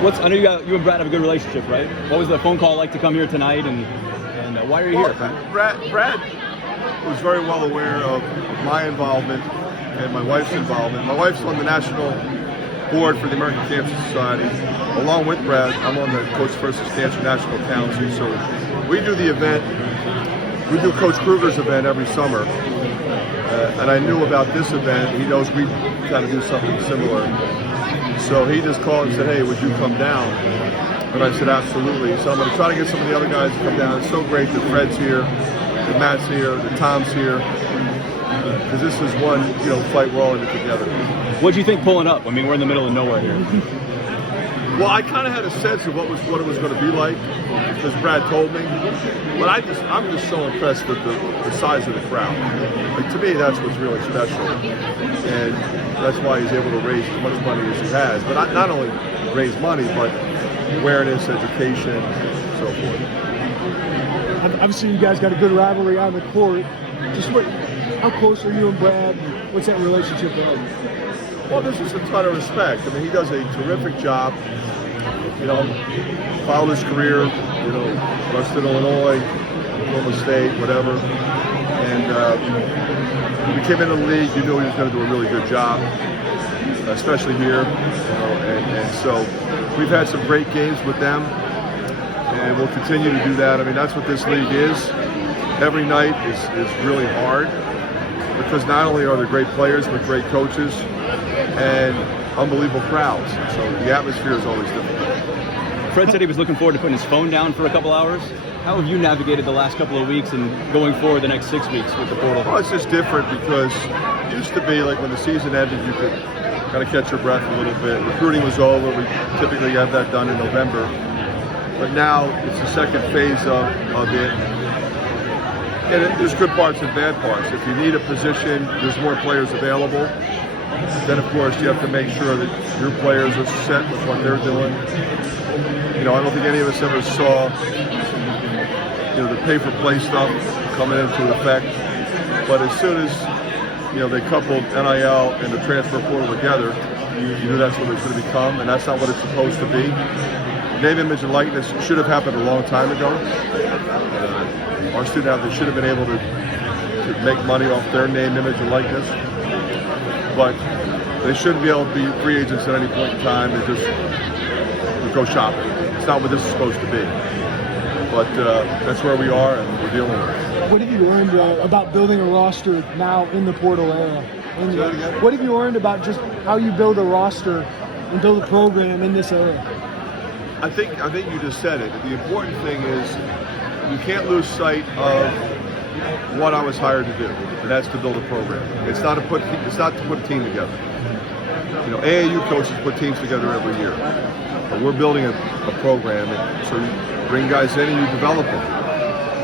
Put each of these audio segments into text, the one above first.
I know you and Brad have a good relationship, right? What was the phone call like to come here tonight, and why are you here, Fran? Brad was very well aware of my involvement and my wife's involvement. My wife's on the national board for the American Cancer Society. Along with Brad, I'm on the Coach versus Cancer National Council. So we do the event. We do Coach Kruger's event every summer. And I knew about this event. He knows we kind of do something similar. So he just called and said, hey, would you come down? And I said, absolutely. So I'm going to try to get some of the other guys to come down. It's so great that Fred's here, that Matt's here, that Tom's here. Because this is one, fight we're all in it together. What do you think pulling up? I mean, we're in the middle of nowhere here. Well, I kind of had a sense of what it was going to be like, because Brad told me. But I'm just so impressed with the size of the crowd. Like, to me, that's what's really special, and that's why he's able to raise as much money as he has. But not only raise money, but awareness, education, so forth. Obviously, you guys got a good rivalry on the court. How close are you and Brad? What's that relationship like? Well, there's just a ton of respect. I mean, he does a terrific job. Followed his career, Western Illinois, Oklahoma State, whatever. And when he came into the league, you knew he was going to do a really good job, especially here. And so we've had some great games with them, and we'll continue to do that. I mean, that's what this league is. Every night is really hard, because not only are there great players, but great coaches and unbelievable crowds. So the atmosphere is always difficult. Fred said he was looking forward to putting his phone down for a couple hours. How have you navigated the last couple of weeks and going forward the next 6 weeks with the portal? Well, it's just different, because it used to be like when the season ended, you could kind of catch your breath a little bit. Recruiting was over. We typically have that done in November. But now it's the second phase of it. And there's good parts and bad parts. If you need a position, there's more players available. Then, of course, you have to make sure that your players are set with what they're doing. I don't think any of us ever saw, the pay-for-play stuff coming into effect. But as soon as, they coupled NIL and the transfer portal together, you knew that's what it was going to become, and that's not what it's supposed to be. Name, image, and likeness should have happened a long time ago. Our student athletes should have been able to make money off their name, image, and likeness. But they shouldn't be able to be free agents at any point in time and just go shopping. It's not what this is supposed to be. But that's where we are, and we're dealing with it. What have you learned about building a roster now in the portal era? What have you learned about just how you build a roster and build a program in this era? I think you just said it. The important thing is you can't lose sight of what I was hired to do, and that's to build a program. It's not to put a team together. AAU coaches put teams together every year. But we're building a program, and so you bring guys in and you develop them.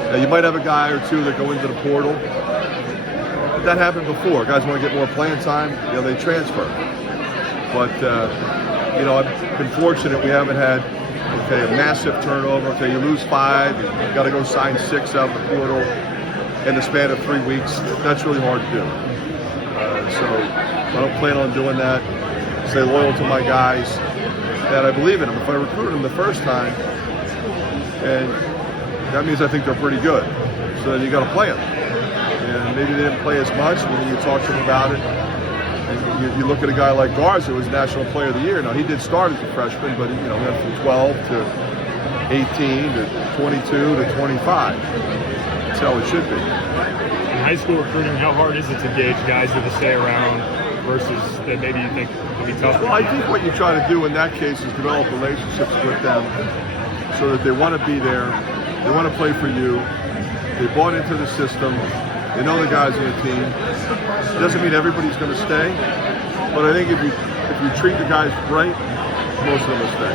Now, you might have a guy or two that go into the portal. But that happened before. Guys want to get more playing time, they transfer. But I've been fortunate we haven't had a massive turnover. You lose 5, you got to go sign 6 out of the portal in the span of 3 weeks. That's really hard to do. So I don't plan on doing that. Stay loyal to my guys, that I believe in them. If I recruit them the first time, and that means I think they're pretty good. So then you got to play them. And maybe they didn't play as much, but when you talk to them about it, and you look at a guy like Garza, who was National Player of the Year. Now, he did start as a freshman, but he went from 12 to 18 to 22 to 25. That's how it should be. In high school recruiting, how hard is it to gauge guys that will stay around versus that maybe you think will be tough? Well, I think what you try to do in that case is develop relationships with them so that they want to be there, they want to play for you, they bought into the system, they know the guys on the team. It doesn't mean everybody's going to stay, but I think if you treat the guys right, most of them will stay.